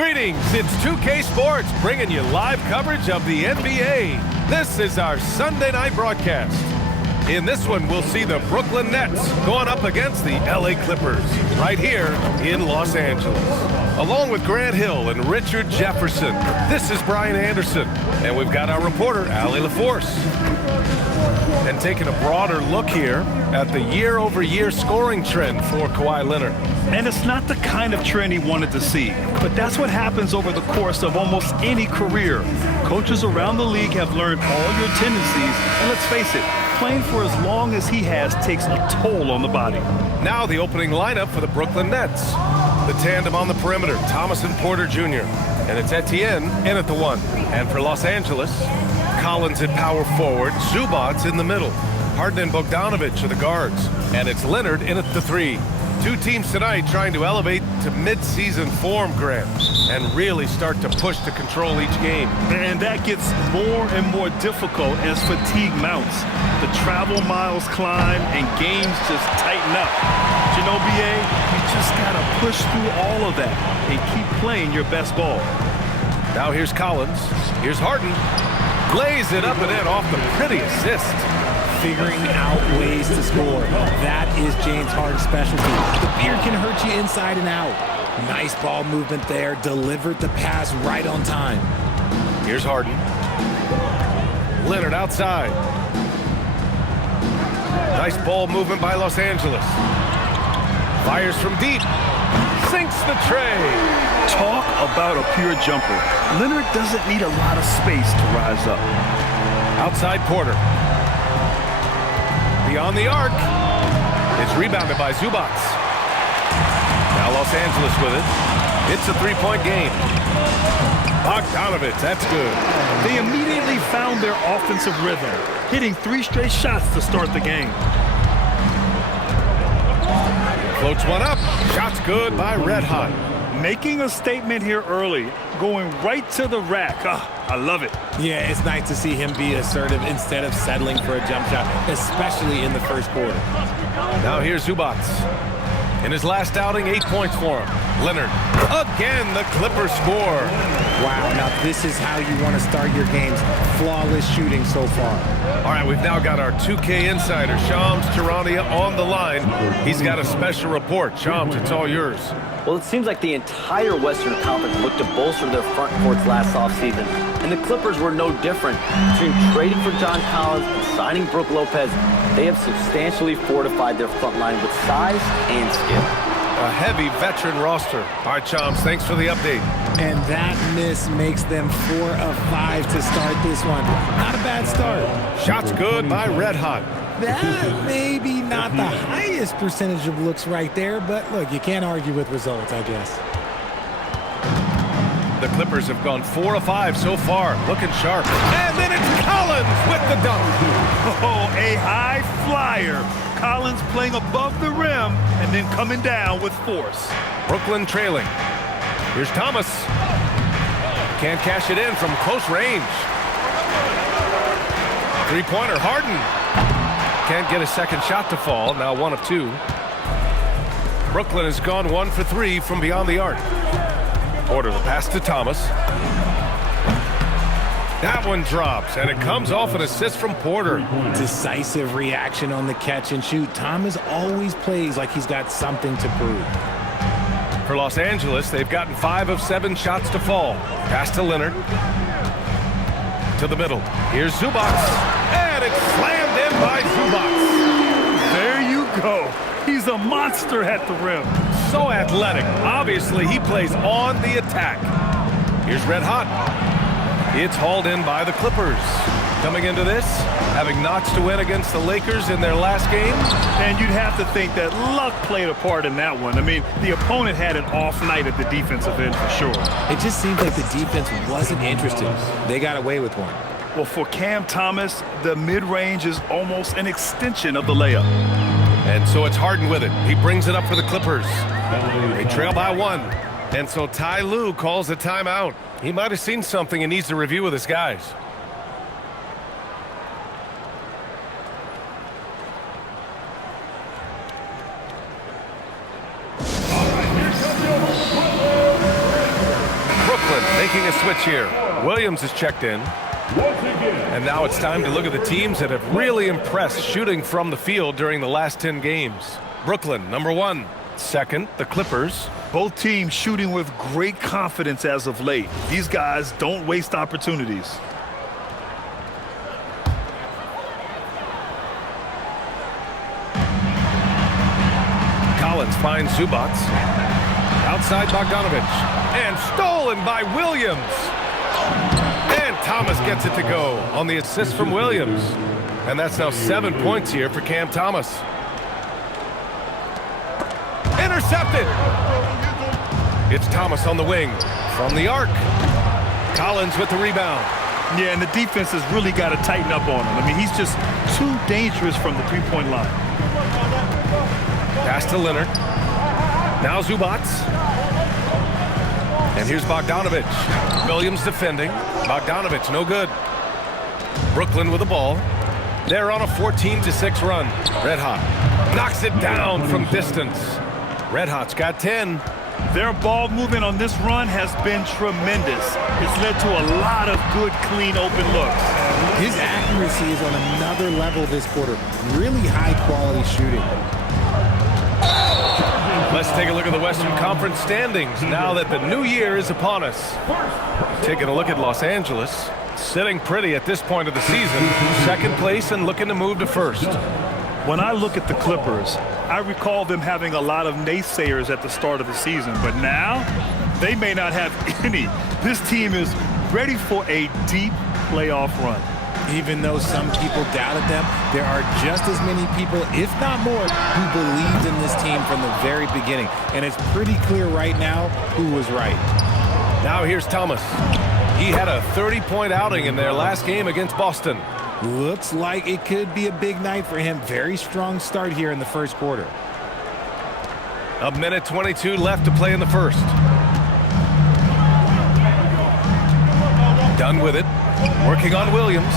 Greetings, it's 2K Sports bringing you live coverage of the NBA. This is our Sunday night broadcast. In this one, we'll see the Brooklyn Nets going up against the LA Clippers right here in Los Angeles. Along with Grant Hill and Richard Jefferson, this is Brian Anderson, and we've got our reporter, Allie LaForce. And taking a broader look here at the year-over-year scoring trend for Kawhi Leonard. And it's not the kind of trend he wanted to see, but that's what happens over the course of almost any career. Coaches around the league have learned all your tendencies, and let's face it, playing for as long as he has takes a toll on the body. Now the opening lineup for the Brooklyn Nets. The tandem on the perimeter, Thomas and Porter Jr. And it's Etienne in at the 1. And for Los Angeles, Collins at power forward, Zubats in the middle. Harden and Bogdanovic are the guards. And it's Leonard in at the 3. Two teams tonight trying to elevate to mid-season form, Grant, and really start to push to control each game. And that gets more and more difficult as fatigue mounts. The travel miles climb and games just tighten up. But you know, BA, you just got to push through all of that and keep playing your best ball. Now here's Collins. Here's Harden. Lays it up and in off the pretty assist. Figuring out ways to score. That is James Harden's specialty. The beard can hurt you inside and out. Nice ball movement there. Delivered the pass right on time. Here's Harden. Leonard outside. Nice ball movement by Los Angeles. Fires from deep. Sinks the tray. Talk about a pure jumper. Leonard doesn't need a lot of space to rise up. Outside Porter. Beyond the arc. It's rebounded by Zubats. Now Los Angeles with it. It's a three-point game. Bogdanovic, that's good. They immediately found their offensive rhythm, hitting 3 straight shots to start the game. Floats one up. Shot's good by Red Hot. Making a statement here early, going right to the rack. I love it. Yeah, it's nice to see him be assertive instead of settling for a jump shot, especially in the first quarter. Now here's Zubats. In his last outing, 8 points for him. Leonard. Again, the Clippers score. Wow, now this is how you want to start your games. Flawless shooting so far. All right, we've now got our 2K insider, Shams Charania, on the line. He's got a special report. Shams, it's all yours. Well, it seems like the entire Western Conference looked to bolster their front courts last offseason, and the Clippers were no different. Between trading for John Collins and signing Brook Lopez, they have substantially fortified their front line with size and skill. A heavy veteran roster. All right, Shams, thanks for the update. And that miss makes them 4 of 5 to start this one. Not a bad start. Shot's good by Red Hot. That may be not the highest percentage of looks right there, but look, you can't argue with results, I guess. The Clippers have gone 4 of 5 so far, looking sharp. And then it's Collins with the dunk. Oh, a high flyer. Collins playing above the rim and then coming down with force. Brooklyn trailing. Here's Thomas. Can't cash it in from close range. Three-pointer, Harden. Can't get a second shot to fall, now 1 of 2. Brooklyn has gone 1 for 3 from beyond the arc. Porter the pass to Thomas. That one drops, and it comes off an assist from Porter. Decisive reaction on the catch and shoot. Thomas always plays like he's got something to prove. For Los Angeles, they've gotten 5 of 7 shots to fall. Pass to Leonard. To the middle. Here's Zubats. And it's slammed in by Zubats. There you go. He's a monster at the rim. So athletic. Obviously, he plays on the attack. Here's Red Hot. It's hauled in by the Clippers. Coming into this, having notched to win against the Lakers in their last game. And you'd have to think that luck played a part in that one. I mean, the opponent had an off night at the defensive end for sure. It just seems like the defense wasn't interested. They got away with one. Well, for Cam Thomas, the mid-range is almost an extension of the layup. And so it's Harden with it. He brings it up for the Clippers. They trail by 1. And so Ty Lue calls a timeout. He might have seen something and needs to review with his guys. Making a switch here. Williams is checked in. And now it's time to look at the teams that have really impressed shooting from the field during the last 10 games. Brooklyn, number 1. Second, the Clippers. Both teams shooting with great confidence as of late. These guys don't waste opportunities. Collins finds Zubac. Outside Bogdanovich. And stolen by Williams. And Thomas gets it to go on the assist from Williams. And that's now 7 points here for Cam Thomas. Intercepted. It's Thomas on the wing from the arc. Collins with the rebound. Yeah, and the defense has really got to tighten up on him. I mean, he's just too dangerous from the three-point line. Pass to Leonard. Now Zubac. And here's Bogdanovich. Williams defending. Bogdanovich, no good. Brooklyn with the ball. They're on a 14-6 run. Red Hot knocks it down from distance. Red Hot's got 10. Their ball movement on this run has been tremendous. It's led to a lot of good, clean, open looks. His accuracy is on another level this quarter. Really high-quality shooting. Let's take a look at the Western Conference standings now that the new year is upon us. Taking a look at Los Angeles, sitting pretty at this point of the season. Second place and looking to move to first. When I look at the Clippers, I recall them having a lot of naysayers at the start of the season, but now they may not have any. This team is ready for a deep playoff run. Even though some people doubted them, there are just as many people, if not more, who believed in this team from the very beginning. And it's pretty clear right now who was right. Now here's Thomas. He had a 30-point outing in their last game against Boston. Looks like it could be a big night for him. Very strong start here in the first quarter. A minute 22 left to play in the first. Dunn with it. Working on Williams.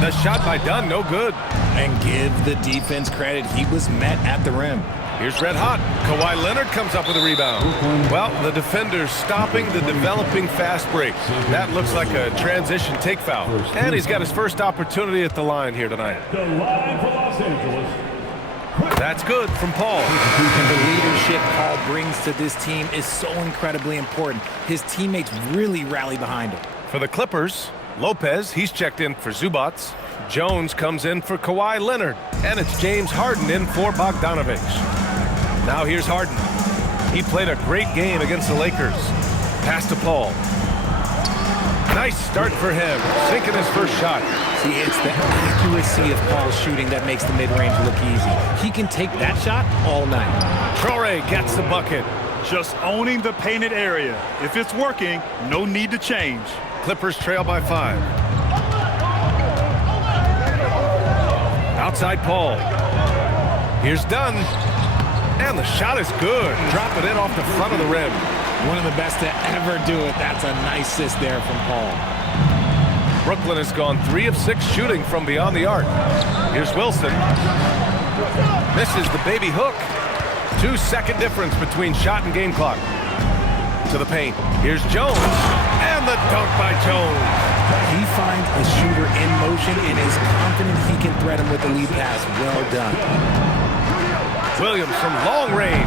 The shot by Dunn, no good. And give the defense credit. He was met at the rim. Here's Red Hot. Kawhi Leonard comes up with a rebound. Well, the defender's stopping the developing fast break. That looks like a transition take foul. And he's got his first opportunity at the line here tonight. The line for Los Angeles. That's good from Paul. And the leadership Paul brings to this team is so incredibly important. His teammates really rally behind him. For the Clippers, Lopez, he's checked in for Zubac. Jones comes in for Kawhi Leonard. And it's James Harden in for Bogdanovich. Now here's Harden. He played a great game against the Lakers. Pass to Paul. Nice start for him, sinking his first shot. See, it's the accuracy of Paul's shooting that makes the mid-range look easy. He can take that shot all night. Traore gets the bucket. Just owning the painted area. If it's working, no need to change. Clippers trail by 5. Outside Paul. Here's Dunn. And the shot is good. Drop it in off the front of the rim. One of the best to ever do it. That's a nice assist there from Paul. Brooklyn has gone 3 of 6 shooting from beyond the arc. Here's Wilson. Misses the baby hook. 2-second difference between shot and game clock. To the paint. Here's Jones. And the dunk by Jones. He finds a shooter in motion and is confident he can thread him with the lead pass. Well done. Williams from long range.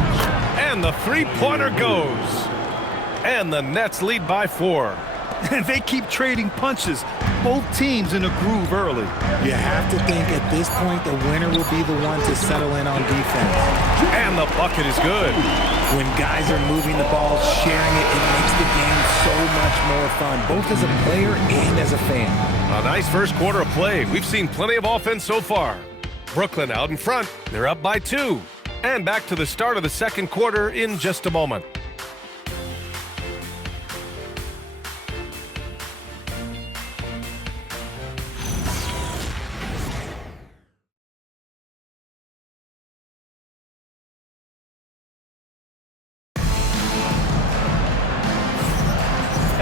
And the three-pointer goes. And the Nets lead by 4. And they keep trading punches. Both teams in a groove early. You have to think at this point the winner will be the one to settle in on defense. And the bucket is good. When guys are moving the ball, sharing it, it makes the game so much more fun, both as a player and as a fan. A nice first quarter of play. We've seen plenty of offense so far. Brooklyn out in front. They're up by 2. And back to the start of the second quarter in just a moment.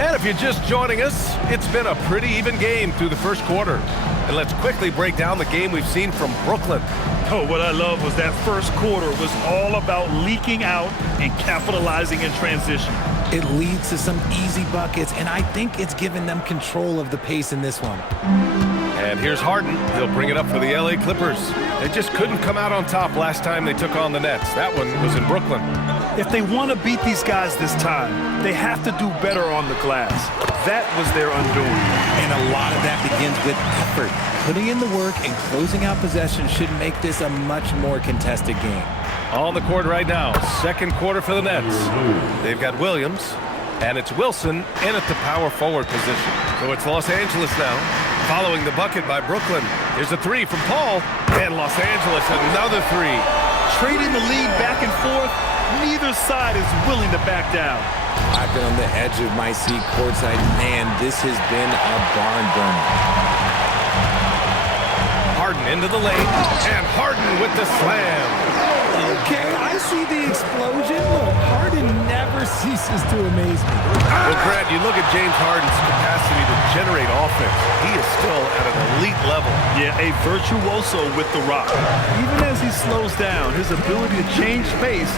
And if you're just joining us, it's been a pretty even game through the first quarter. And let's quickly break down the game we've seen from Brooklyn. Oh, what I love was that first quarter was all about leaking out and capitalizing in transition. It leads to some easy buckets, and I think it's given them control of the pace in this one. And here's Harden. He'll bring it up for the LA Clippers. They just couldn't come out on top last time they took on the Nets. That one was in Brooklyn. If they want to beat these guys this time, they have to do better on the glass. That was their undoing. And a lot of that begins with effort. Putting in the work and closing out possession should make this a much more contested game. On the court right now, second quarter for the Nets. They've got Williams, and it's Wilson in at the power forward position. So it's Los Angeles now, following the bucket by Brooklyn. Here's a three from Paul, and Los Angeles another three. Trading the lead back and forth, neither side is willing to back down. I've been on the edge of my seat courtside. Man, this has been a barn burner. Harden into the lane, and Harden with the slam. Okay, I see the explosion. Look, Harden never ceases to amaze me. Well, Grant, you look at James Harden's capacity to generate offense. He is still at an elite level. Yeah, a virtuoso with the rock. Even as he slows down, his ability to change pace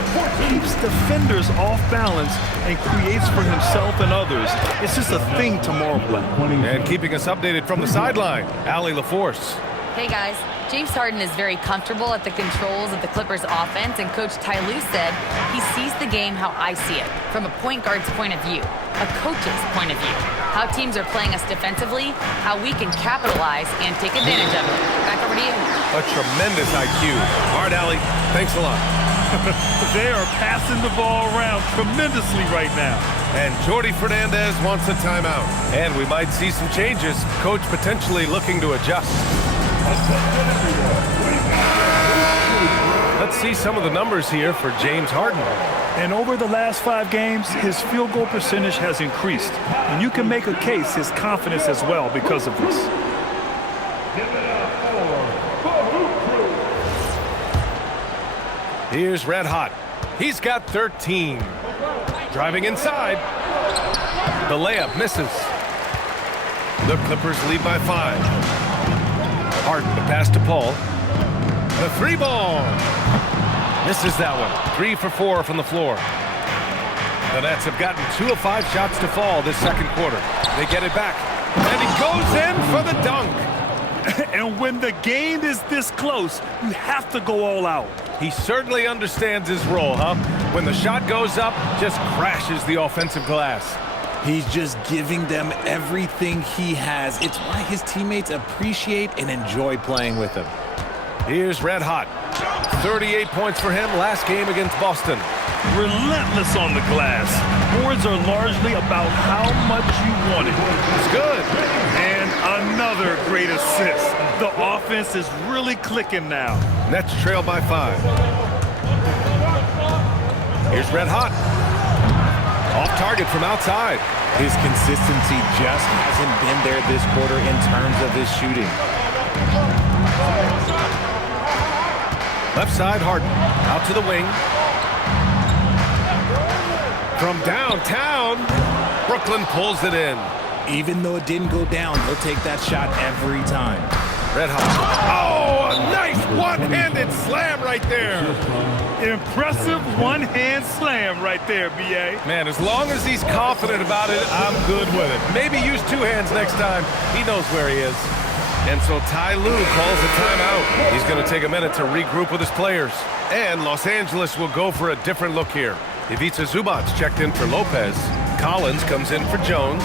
keeps defenders off balance and creates for himself and others. It's just a thing to marvel at. And keeping us updated from the sideline, Allie LaForce. Hey guys, James Harden is very comfortable at the controls of the Clippers offense, and Coach Ty Lue said he sees the game how I see it, from a point guard's point of view, a coach's point of view, how teams are playing us defensively, how we can capitalize and take advantage of it. Back over to you. A tremendous IQ. All right, Allie, thanks a lot. They are passing the ball around tremendously right now. And Jordi Fernandez wants a timeout. And we might see some changes. Coach potentially looking to adjust. Let's see some of the numbers here for James Harden. And over the last 5 games, his field goal percentage has increased. And you can make a case his confidence as well because of this. Here's Red Hot. He's got 13. Driving inside. The layup misses. The Clippers lead by 5. Harden, the pass to Paul. The 3-ball. Misses that one. 3 for 4 from the floor. The Nets have gotten 2 of 5 shots to fall this second quarter. They get it back. And he goes in for the dunk. And when the game is this close, you have to go all out. He certainly understands his role, huh? When the shot goes up, just crashes the offensive glass. He's just giving them everything he has. It's why his teammates appreciate and enjoy playing with him. Here's Red Hot. 38 points for him last game against Boston. Relentless on the glass. Boards are largely about how much you want it. It's good. And another great assist. The offense is really clicking now. Nets trail by 5. Here's Red Hot. Off target from outside. His consistency just hasn't been there this quarter in terms of his shooting. Left side, Harden. Out to the wing. From downtown, Brooklyn pulls it in. Even though it didn't go down, he'll take that shot every time. Red Hot. Oh, a nice one-handed slam right there. Impressive one-hand slam right there, B.A. Man, as long as he's confident about it, I'm good with it. Maybe use 2 hands next time. He knows where he is. And so Ty Lue calls a timeout. He's going to take a minute to regroup with his players. And Los Angeles will go for a different look here. Ivica Zubac's checked in for Lopez. Collins comes in for Jones.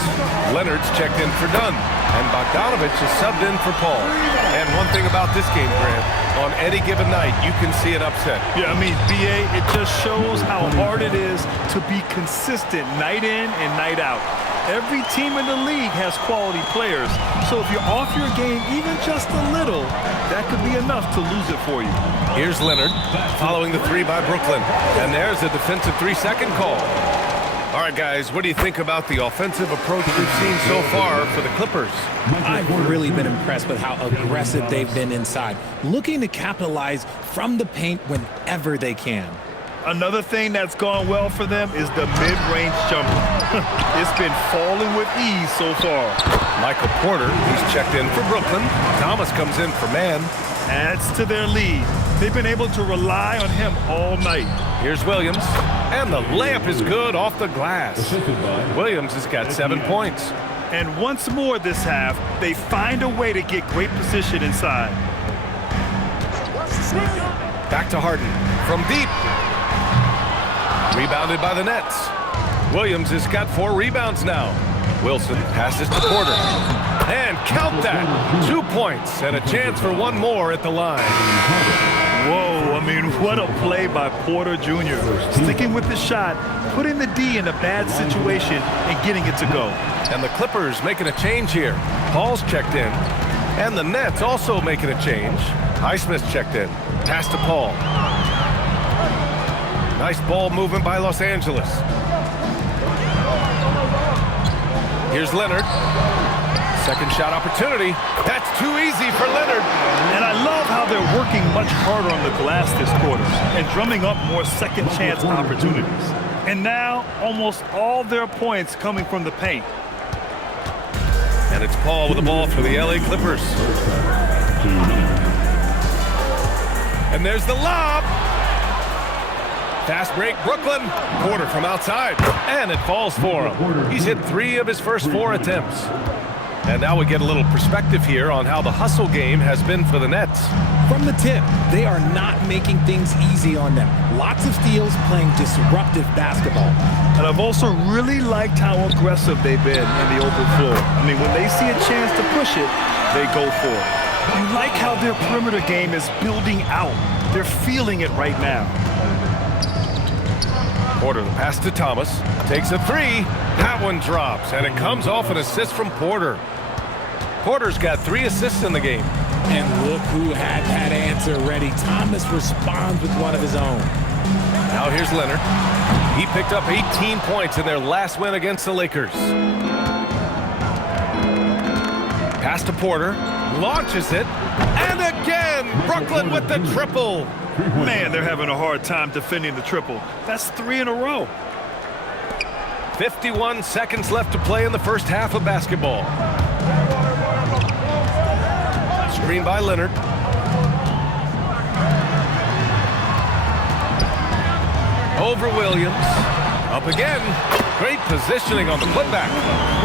Leonard's checked in for Dunn. And Bogdanovich is subbed in for Paul. And one thing about this game, Grant, on any given night, you can see an upset. Yeah, I mean, B.A., it just shows how hard it is to be consistent night in and night out. Every team in the league has quality players. So if you're off your game even just a little, that could be enough to lose it for you. Here's Leonard following the 3 by Brooklyn. And there's a defensive 3-second call. All right, guys, what do you think about the offensive approach we've seen so far for the Clippers? I've really been impressed with how aggressive they've been inside, looking to capitalize from the paint whenever they can. Another thing that's gone well for them is the mid-range jumper. It's been falling with ease so far. Michael Porter, he's checked in for Brooklyn. Thomas comes in for man. Adds to their lead. They've been able to rely on him all night. Here's Williams, and the layup is good off the glass. Williams has got 7 points. And once more this half, they find a way to get great position inside. Back to Harden from deep. Rebounded by the Nets. Williams has got 4 rebounds now. Wilson passes to Porter. And count that, 2 points and a chance for 1 more at the line. Whoa, I mean, what a play by Porter Jr. Sticking with the shot, putting the D in a bad situation, and getting it to go. And the Clippers making a change here. Paul's checked in. And the Nets also making a change. Highsmith's checked in. Pass to Paul. Nice ball movement by Los Angeles. Here's Leonard. Second shot opportunity. That's too easy for Leonard. And I love how they're working much harder on the glass this quarter and drumming up more second chance opportunities. And now almost all their points coming from the paint. And it's Paul with the ball for the LA Clippers. And there's the lob. Fast break, Brooklyn. Porter from outside. And it falls for him. He's hit 3 of his first 4 attempts. And now we get a little perspective here on how the hustle game has been for the Nets. From the tip, they are not making things easy on them. Lots of steals, playing disruptive basketball. And I've also really liked how aggressive they've been in the open floor. I mean, when they see a chance to push it, they go for it. You like how their perimeter game is building out. They're feeling it right now. Porter, the pass to Thomas. Takes a 3. That one drops, and it comes off an assist from Porter. Porter's got 3 assists in the game. And look who had that answer ready. Thomas responds with one of his own. Now here's Leonard. He picked up 18 points in their last win against the Lakers. Pass to Porter. Launches it. And again, Brooklyn with the triple. Man, they're having a hard time defending the triple. That's 3 in a row. 51 seconds left to play in the first half of basketball. Screen by Leonard. Over Williams. Up again. Great positioning on the putback.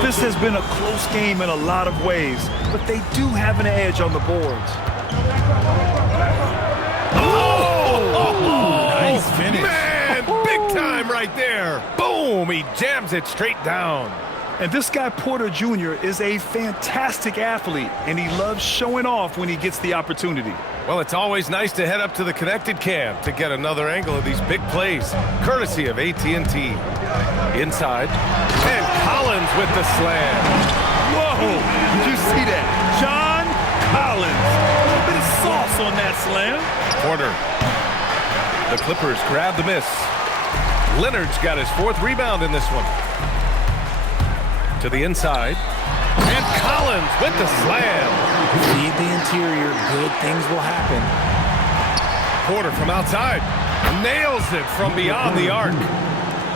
This has been a close game in a lot of ways, but they do have an edge on the boards. Nice finish. Man, big time right there. Boom, he jams it straight down. And this guy, Porter Jr., is a fantastic athlete, and he loves showing off when he gets the opportunity. Well, it's always nice to head up to the connected cam to get another angle of these big plays, courtesy of AT&T. Inside, and Collins with the slam. Whoa, did you see that? John Collins. A little bit of sauce on that slam. Porter. The Clippers grab the miss. Leonard's got his 4th rebound in this one. To the inside. And Collins with the slam. Feed the interior, good things will happen. Porter from outside. Nails it from beyond the arc.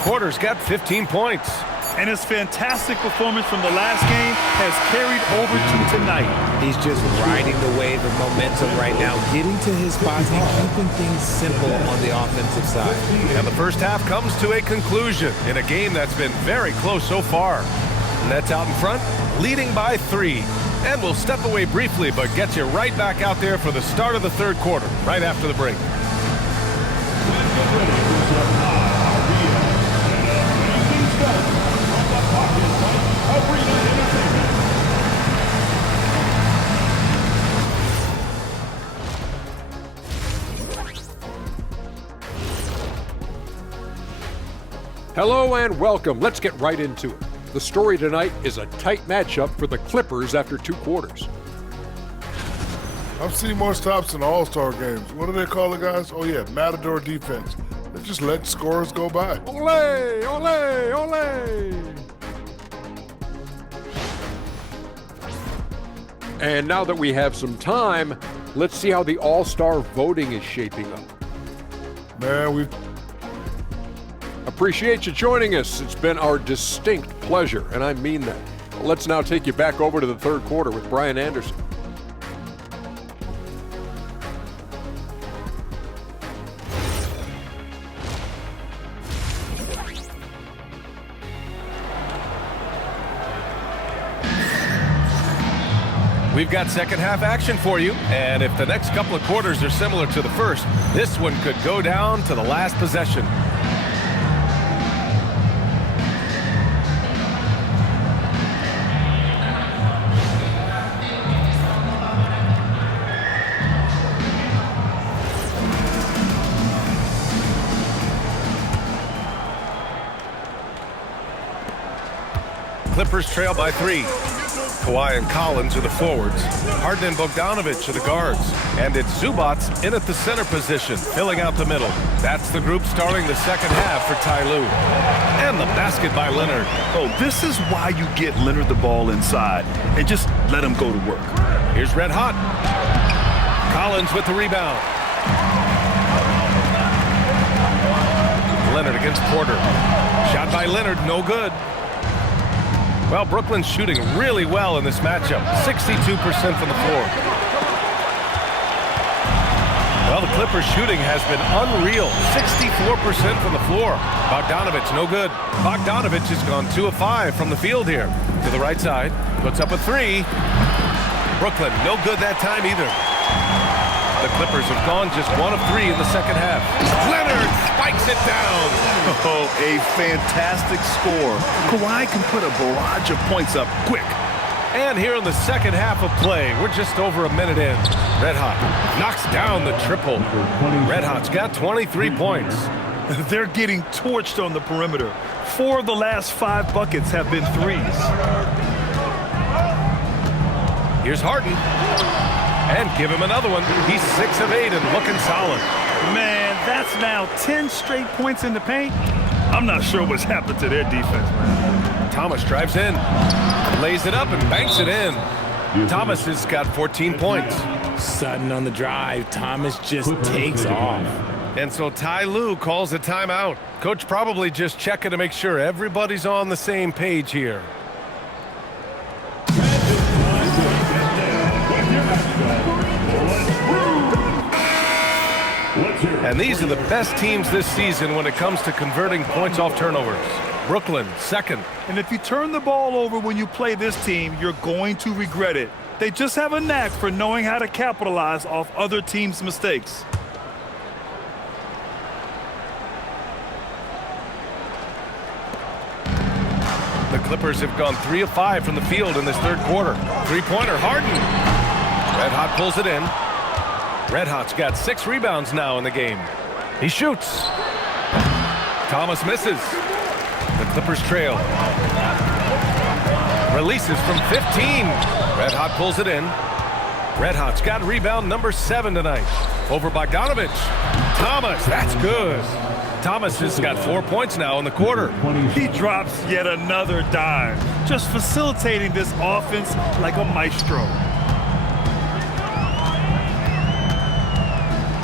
Porter's got 15 points. And his fantastic performance from the last game has carried over to tonight. He's just riding the wave of momentum right now, getting to his spots and keeping things simple on the offensive side. And the first half comes to a conclusion in a game that's been very close so far. Nets out in front, leading by 3. And we'll step away briefly, but get you right back out there for the start of the 3rd quarter, right after the break. Hello and welcome. Let's get right into it. The story tonight is a tight matchup for the Clippers after 2 quarters. I've seen more stops in All-Star games. What do they call it, guys? Oh, yeah, Matador defense. They just let scores go by. Ole, ole, ole. And now that we have some time, let's see how the All-Star voting is shaping up. Man, we appreciate you joining us. It's been our distinct pleasure, and I mean that. Let's now take you back over to the 3rd quarter with Brian Anderson. We've got second half action for you, and if the next couple of quarters are similar to the first, this one could go down to the last possession. Clippers trail by 3. Kawhi and Collins are the forwards. Harden and Bogdanović are the guards. And it's Zubats in at the center position, filling out the middle. That's the group starting the second half for Ty Lue. And the basket by Leonard. Oh, this is why you get Leonard the ball inside and just let him go to work. Here's Red Hot. Collins with the rebound. Leonard against Porter. Shot by Leonard, no good. Well, Brooklyn's shooting really well in this matchup, 62% from the floor. Well, the Clippers shooting has been unreal, 64% from the floor. Bogdanović, no good. Bogdanović has gone 2 of 5 from the field here. To the right side, puts up a 3. Brooklyn, no good that time either. The Clippers have gone just 1 of 3 in the second half. Leonard spikes it down. Oh, a fantastic score. Kawhi can put a barrage of points up quick. And here in the second half of play, we're just over a minute in. Red Hot knocks down the triple. Red Hot's got 23 points. They're getting torched on the perimeter. 4 of the last 5 buckets have been threes. Here's Harden. And give him another one. He's 6 of 8 and looking solid. Man, that's now 10 straight points in the paint. I'm not sure what's happened to their defense, man. Thomas drives in, lays it up and banks it in. Thomas has got 14 points. Sutton on the drive. Thomas just takes off. And so Ty Lue calls a timeout. Coach probably just checking to make sure everybody's on the same page here. And these are the best teams this season when it comes to converting points off turnovers. Brooklyn, second. And if you turn the ball over when you play this team, you're going to regret it. They just have a knack for knowing how to capitalize off other teams' mistakes. The Clippers have gone 3 of 5 from the field in this third quarter. Three-pointer, Harden. Red Hot pulls it in. Red Hot's got 6 rebounds now in the game. He shoots. Thomas misses. The Clippers trail. Releases from 15. Red Hot pulls it in. Red Hot's got rebound number 7 tonight. Over Bogdanović. Thomas, that's good. Thomas has got 4 points now in the quarter. He drops yet another dime, just facilitating this offense like a maestro.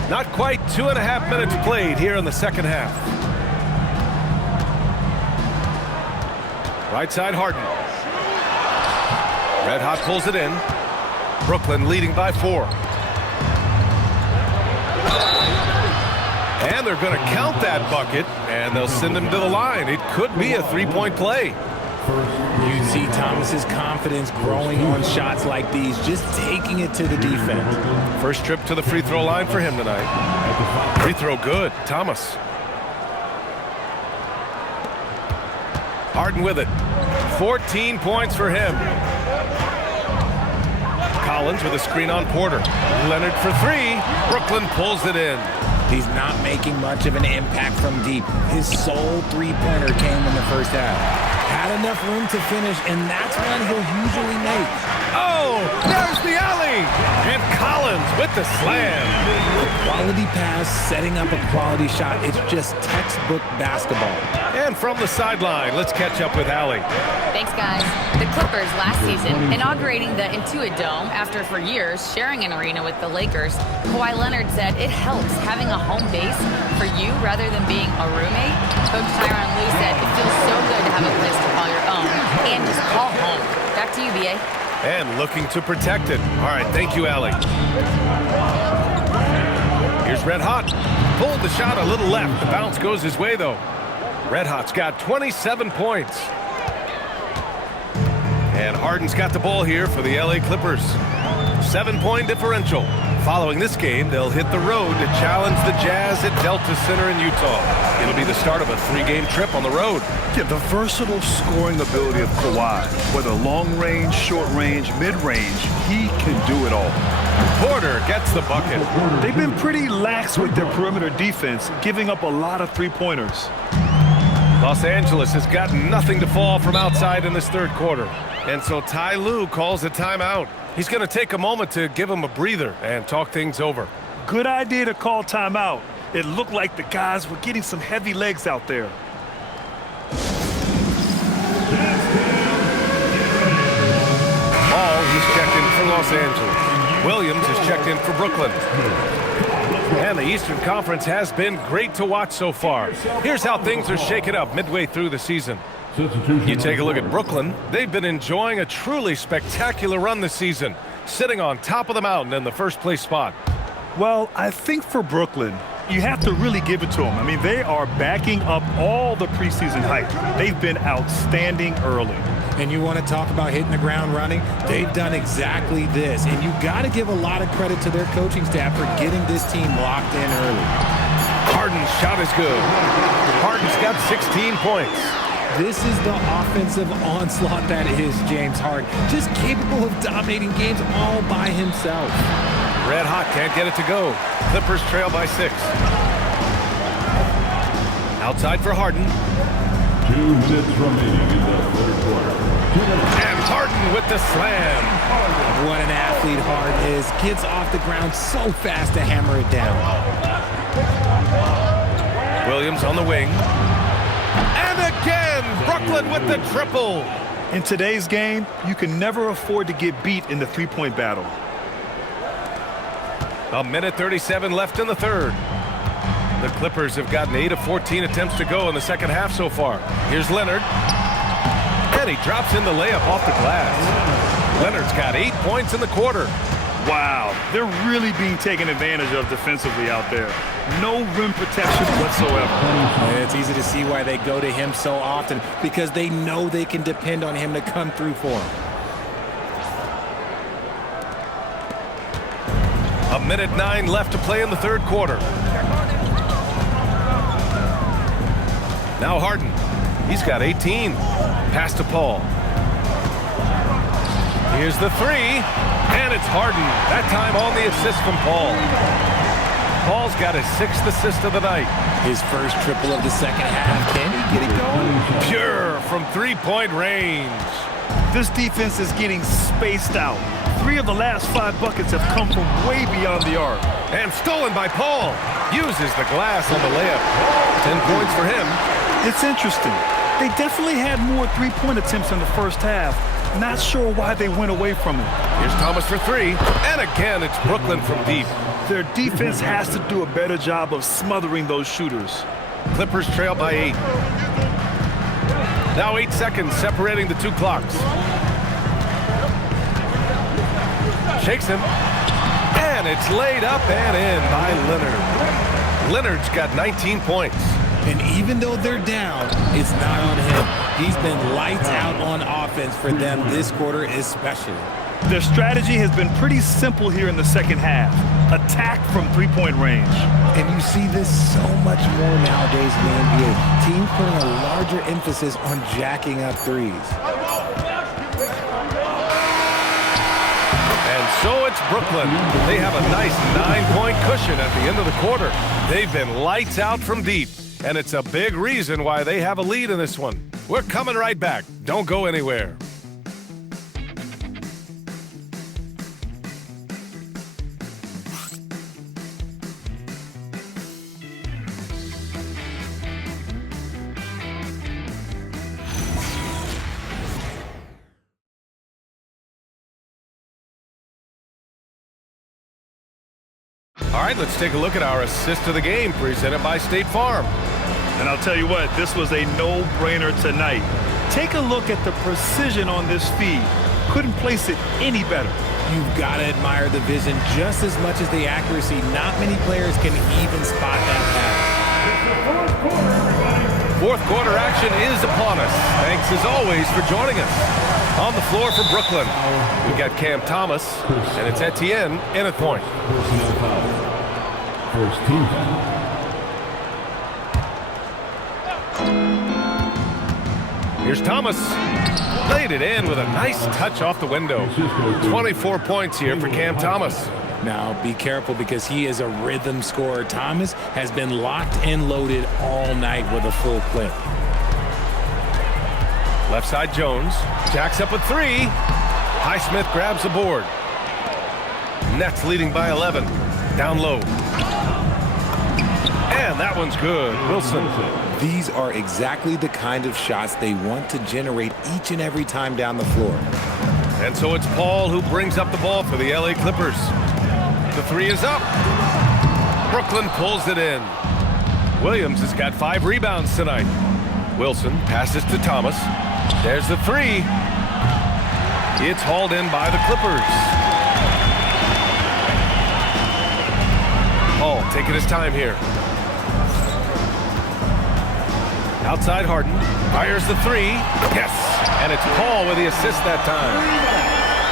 Not quite 2.5 minutes played here in the second half. Right side, Harden. Red Hot pulls it in. Brooklyn leading by 4. And they're going to count that bucket, and they'll send him to the line. It could be a 3-point play. You see Thomas's confidence growing on shots like these, just taking it to the defense. First trip to the free throw line for him tonight. Free throw good. Thomas. Harden with it. 14 points for him. Collins with a screen on Porter. Leonard for 3. Brooklyn pulls it in. He's not making much of an impact from deep. His sole three-pointer came in the first half. Had enough room to finish, and that's one he'll usually make. Oh, there's the alley! And Collins with the slam. A quality pass, setting up a quality shot. It's just textbook basketball. And from the sideline, let's catch up with Allie. Thanks, guys. The Clippers last season, inaugurating the Intuit Dome after for years sharing an arena with the Lakers, Kawhi Leonard said it helps having a home base for you rather than being a roommate. Coach Tyronn Lue said it feels so good to have a place to call your own and just call home. Back to you, B.A. And looking to protect it. All right, thank you, Allie. Here's Red Hot. Pulled the shot a little left. The bounce goes his way, though. Red Hot's got 27 points. And Harden's got the ball here for the LA Clippers. 7-point differential. Following this game, they'll hit the road to challenge the Jazz at Delta Center in Utah. It'll be the start of a 3-game trip on the road. Yeah, the versatile scoring ability of Kawhi, whether long range, short range, mid range, he can do it all. Porter gets the bucket. They've been pretty lax with their perimeter defense, giving up a lot of three-pointers. Los Angeles has got nothing to fall from outside in this third quarter. And so Ty Lue calls a timeout. He's going to take a moment to give him a breather and talk things over. Good idea to call timeout. It looked like the guys were getting some heavy legs out there. Ball, he's checked in for Los Angeles. Williams is checked in for Brooklyn. And the Eastern Conference has been great to watch so far. Here's how things are shaken up midway through the season. You take a look at Brooklyn. They've been enjoying a truly spectacular run this season, sitting on top of the mountain in the first-place spot. Well, I think for Brooklyn, you have to really give it to them. I mean, they are backing up all the preseason hype. They've been outstanding early. And you want to talk about hitting the ground running? They've done exactly this. And you got to give a lot of credit to their coaching staff for getting this team locked in early. Harden's shot is good. Harden's got 16 points. This is the offensive onslaught that is James Harden. Just capable of dominating games all by himself. Red hot, can't get it to go. Clippers trail by 6. Outside for Harden. 2 minutes remaining in the third quarter. And Harden with the slam. What an athlete Harden is. Gets off the ground so fast to hammer it down. Williams on the wing. And again, Brooklyn with the triple. In today's game, you can never afford to get beat in the three-point battle. A minute 37 left in the third. The Clippers have gotten 8 of 14 attempts to go in the second half so far. Here's Leonard. And he drops in the layup off the glass. Leonard's got 8 points in the quarter. Wow, they're really being taken advantage of defensively out there. No rim protection whatsoever. It's easy to see why they go to him so often, because they know they can depend on him to come through for them. A minute 9 left to play in the third quarter. Now Harden. He's got 18. Pass to Paul. Here's the 3. And it's Harden. That time on the assist from Paul. Paul's got his 6th assist of the night. His first triple of the second half. Can he get it going? Pure from 3-point range. This defense is getting spaced out. 3 of the last 5 buckets have come from way beyond the arc. And stolen by Paul. Uses the glass on the layup. 10 points for him. It's interesting. They definitely had more three-point attempts in the first half. Not sure why they went away from it. Here's Thomas for 3. And again, it's Brooklyn from deep. Their defense has to do a better job of smothering those shooters. Clippers trail by 8. Now 8 seconds separating the 2 clocks. Shakes him. And it's laid up and in by Leonard. Leonard's got 19 points. And even though they're down, it's not on him. He's been lights out on offense for them this quarter especially. Their strategy has been pretty simple here in the second half. Attack from three-point range. And you see this so much more nowadays in the NBA. Teams putting a larger emphasis on jacking up threes. And so it's Brooklyn. They have a nice 9-point cushion at the end of the quarter. They've been lights out from deep. And it's a big reason why they have a lead in this one. We're coming right back. Don't go anywhere. All right, let's take a look at our assist of the game presented by State Farm. And I'll tell you what, this was a no-brainer tonight. Take a look at the precision on this feed. Couldn't place it any better. You've got to admire the vision just as much as the accuracy. Not many players can even spot that pass. Fourth quarter action is upon us. Thanks as always for joining us. On the floor for Brooklyn, we got Cam Thomas, and it's Etienne in at point. Personal foul. First team foul. Here's Thomas. Laid it in with a nice touch off the window. 24 points here for Cam Thomas. Now, be careful because he is a rhythm scorer. Thomas has been locked and loaded all night with a full clip. Left side Jones. Jacks up with 3. Highsmith grabs the board. Nets leading by 11. Down low. And that one's good. Wilson. These are exactly the kind of shots they want to generate each and every time down the floor. And so it's Paul who brings up the ball for the LA Clippers. The 3 is up. Brooklyn pulls it in. Williams has got 5 rebounds tonight. Wilson passes to Thomas. There's the 3. It's hauled in by the Clippers. Paul taking his time here. Outside Harden. Fires the 3. Yes! And it's Paul with the assist that time.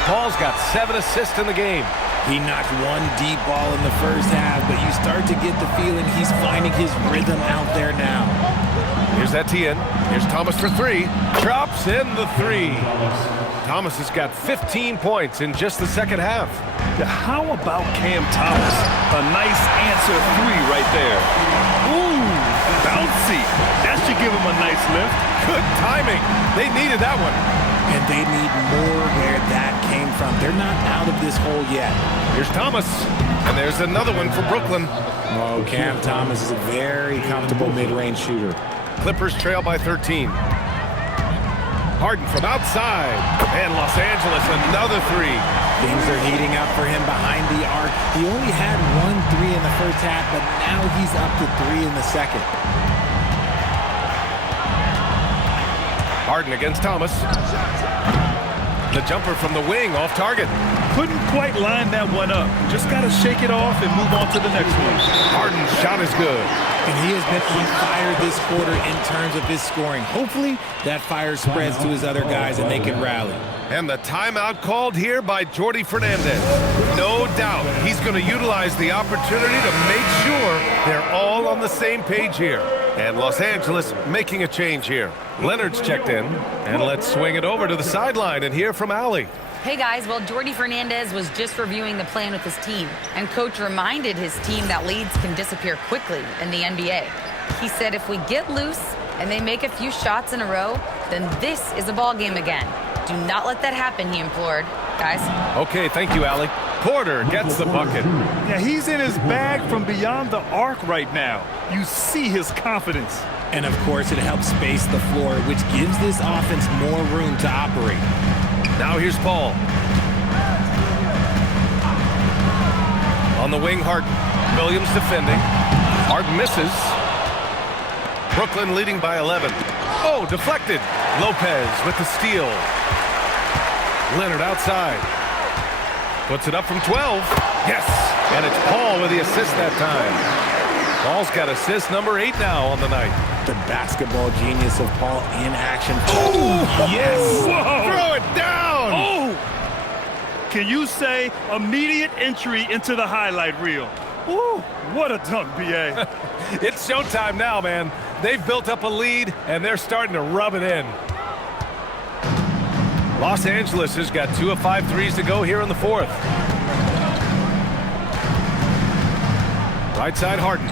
Paul's got 7 assists in the game. He knocked one deep ball in the first half, but you start to get the feeling he's finding his rhythm out there now. Here's Etienne. Here's Thomas for 3. Drops in the 3. Thomas has got 15 points in just the second half. How about Cam Thomas? A nice answer 3 right there. Ooh, bouncy. That should give him a nice lift. Good timing. They needed that one. And they need more where that came from. They're not out of this hole yet. Here's Thomas. And there's another one for Brooklyn. Oh, Cam Thomas is a very comfortable mid-range shooter. Clippers trail by 13. Harden from outside. And Los Angeles, another 3. Things are heating up for him behind the arc. He only had 1 3 in the first half, but now he's up to 3 in the second. Harden against Thomas. The jumper from the wing off target. Couldn't quite line that one up. Just got to shake it off and move on to the next one. Harden's shot is good. And he has been on fire this quarter in terms of his scoring. Hopefully, that fire spreads to his other guys and they can rally. And the timeout called here by Jordi Fernandez. No doubt he's going to utilize the opportunity to make sure they're all on the same page here. And Los Angeles making a change here. Leonard's checked in. And let's swing it over to the sideline and hear from Allie. Hey guys, well, Jordi Fernandez was just reviewing the plan with his team, and coach reminded his team that leads can disappear quickly in the NBA. He said if we get loose and they make a few shots in a row, then this is a ball game again. Do not let that happen, he implored. Guys. Okay, thank you, Allie. Porter gets the bucket. Yeah, he's in his bag from beyond the arc right now. You see his confidence. And of course, it helps space the floor, which gives this offense more room to operate. Now here's Paul. On the wing, Harden. Williams defending. Harden misses. Brooklyn leading by 11. Oh, deflected. Lopez with the steal. Leonard outside. Puts it up from 12. Yes! And it's Paul with the assist that time. Paul's got assist number 8 now on the night. The basketball genius of Paul in action. Oh, yes! Whoa. Throw it down! Oh! Can you say immediate entry into the highlight reel? Woo! What a dunk, B.A. It's showtime now, man. They've built up a lead, and they're starting to rub it in. Los Angeles has got 2 of 5 threes to go here in the 4th. Right side, Harden.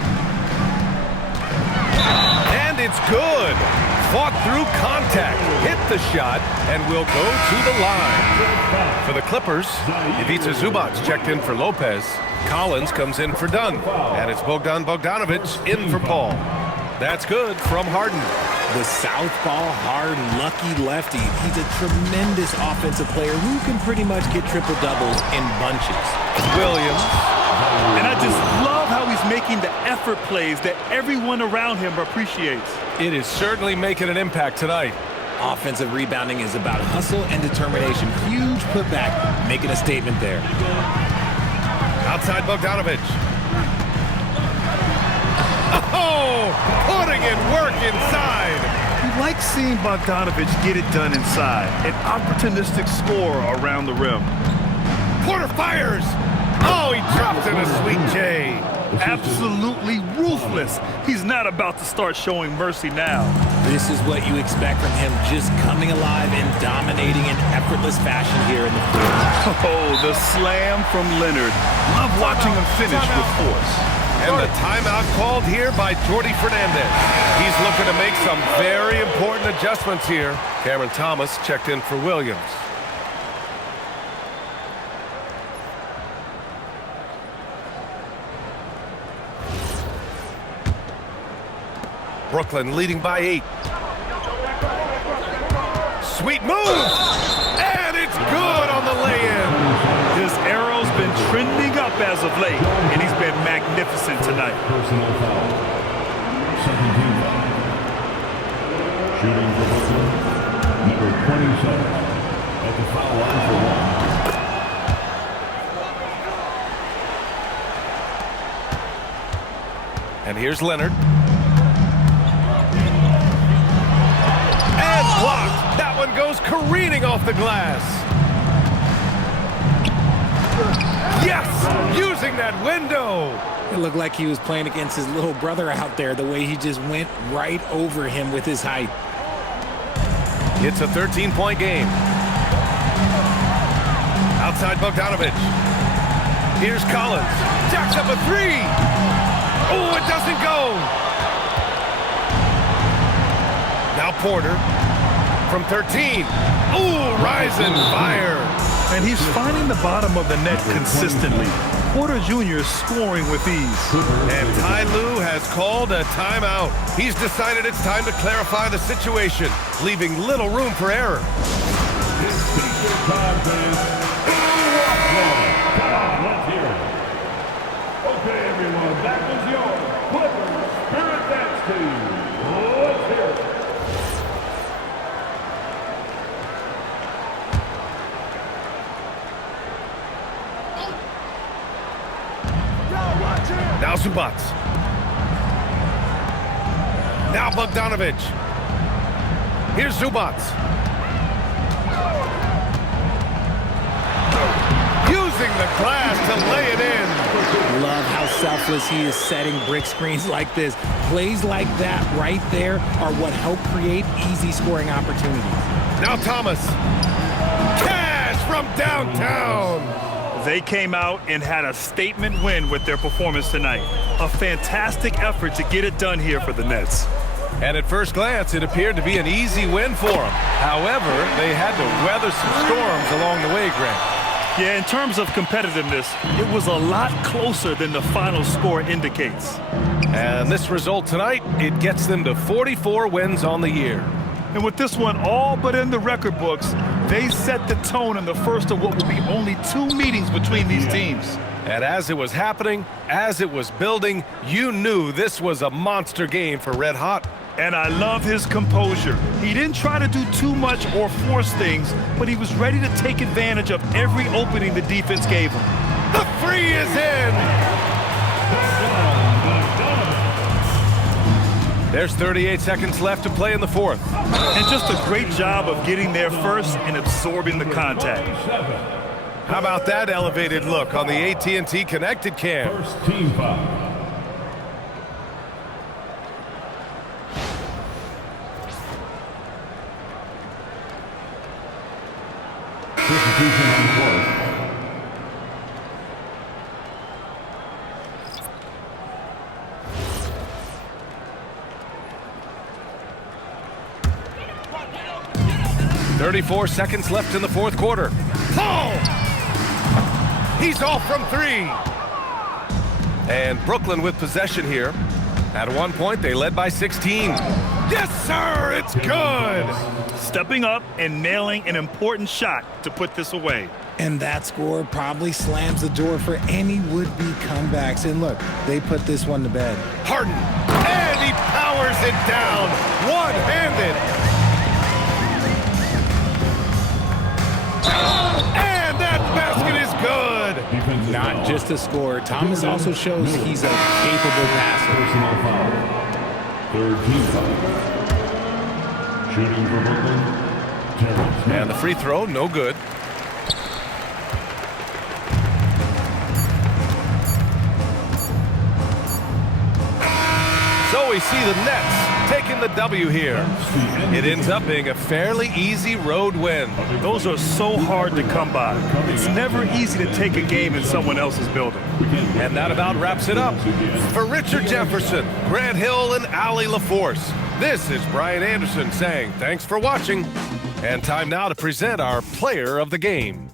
And it's good. Fought through contact, hit the shot, and will go to the line. For the Clippers, Ivica Zubac checked in for Lopez. Collins comes in for Dunn. And it's Bogdan Bogdanovic in for Paul. That's good from Harden. The southpaw, hard, lucky lefty. He's a tremendous offensive player who can pretty much get triple-doubles in bunches. Williams. And I just love how he's making the effort plays that everyone around him appreciates. It is certainly making an impact tonight. Offensive rebounding is about hustle and determination. Huge putback, making a statement there. Outside Bogdanovic. Oh, putting in work inside. like seeing Bogdanovich get it done inside. An opportunistic scorer around the rim. Porter fires! Oh, he dropped in a sweet J. Absolutely ruthless. He's not about to start showing mercy now. This is what you expect from him, just coming alive and dominating in effortless fashion here in the field. Oh, the slam from Leonard. Love watching him finish with force. And the timeout called here by Jordi Fernandez. He's looking to make some very important adjustments here. Cameron Thomas checked in for Williams. Brooklyn leading by 8. Sweet move! And it's good on the lay-in. His arrow's been trending up as of late, and he's been magnificent tonight. Personal foul. Second team foul. Shooting for Brooklyn, number 27 at the foul line for 1. And here's Leonard. And blocked. That one goes careening off the glass. Yes! Using that window. It looked like he was playing against his little brother out there, the way he just went right over him with his height. It's a 13-point game. Outside Bogdanovich. Here's Collins. Jacks up a 3. Oh, it doesn't go. Now Porter from 13. Ooh, rising fire. And he's finding the bottom of the net consistently. Porter Jr. is scoring with ease. And Ty Lue has called a timeout. He's decided it's time to clarify the situation, leaving little room for error. Let's hear it. Okay, everyone, that was your Clippers Spirit Dance Team. Let's hear it. Now Zubats. Now Bogdanovich. Here's Zubats. Using the glass to lay it in. Love how selfless he is setting brick screens like this. Plays like that right there are what help create easy scoring opportunities. Now Thomas. Cash from downtown. They came out and had a statement win with their performance tonight. A fantastic effort to get it done here for the Nets. And at first glance, it appeared to be an easy win for them. However, they had to weather some storms along the way, Grant. Yeah, in terms of competitiveness, it was a lot closer than the final score indicates. And this result tonight, it gets them to 44 wins on the year. And with this one all but in the record books, they set the tone in the first of what will be only 2 meetings between these teams. And as it was happening, as it was building, you knew this was a monster game for Red Hot. And I love his composure. He didn't try to do too much or force things, but he was ready to take advantage of every opening the defense gave him. The 3 is in! There's 38 seconds left to play in the fourth. And just a great job of getting there first and absorbing the contact. How about that elevated look on the AT&T Connected Cam? First team foul. Substitution on the court. .34 seconds left in the fourth quarter. Oh! He's off from 3. And Brooklyn with possession here. At one point, they led by 16. Yes, sir! It's good! Stepping up and nailing an important shot to put this away. And that score probably slams the door for any would-be comebacks. And look, they put this one to bed. Harden, and he powers it down, one-handed. And that basket is good. Not just a scorer, Thomas also shows he's a capable passer. Personal foul. Third team foul. Shooting for Brooklyn, Terrence. And the free throw, no good. So we see the Nets taking the W here. It ends up being a fairly easy road win. Those are so hard to come by. It's never easy to take a game in someone else's building. And that about wraps it up. For Richard Jefferson, Grant Hill, and Allie LaForce, this is Brian Anderson saying thanks for watching. And time now to present our player of the game.